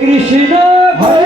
কৃষ্ণ হরে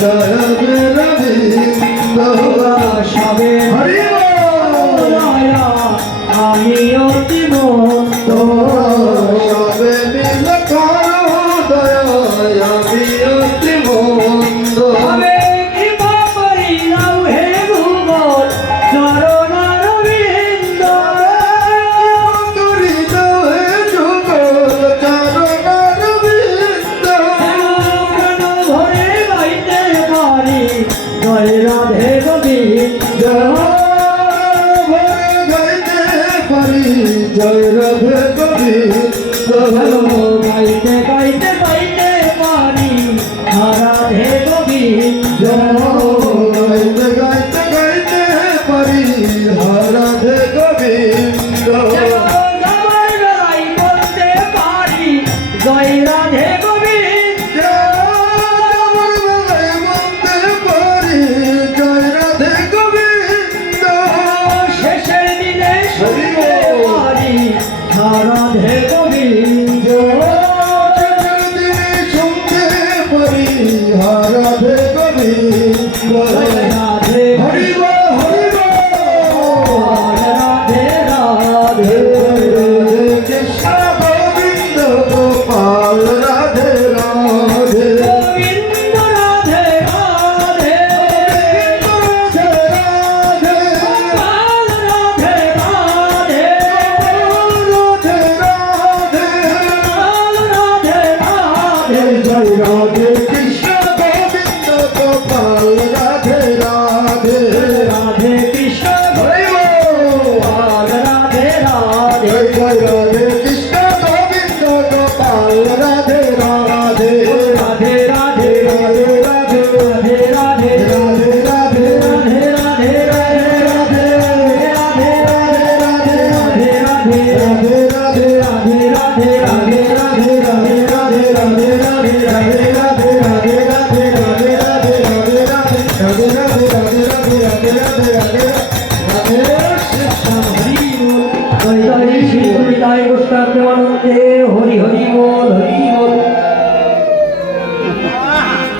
Yeah. জয় রাধে কবি প্রভু গাইতে গাইতে গাইতে পারি। রাধে কবি জয় গাইতে গাইতে গাইতে পারি। রাধে কবি। জয় রাধে রাধে গোবিন্দ চন্দ্র পারি। হরধে গোবিন্দ জয় রাধে কৃষ্ণ গোবিন্দ গোপাল রাধে রাধে রাধে কৃষ্ণ হরে রাধে রাধে জয়। Thank you.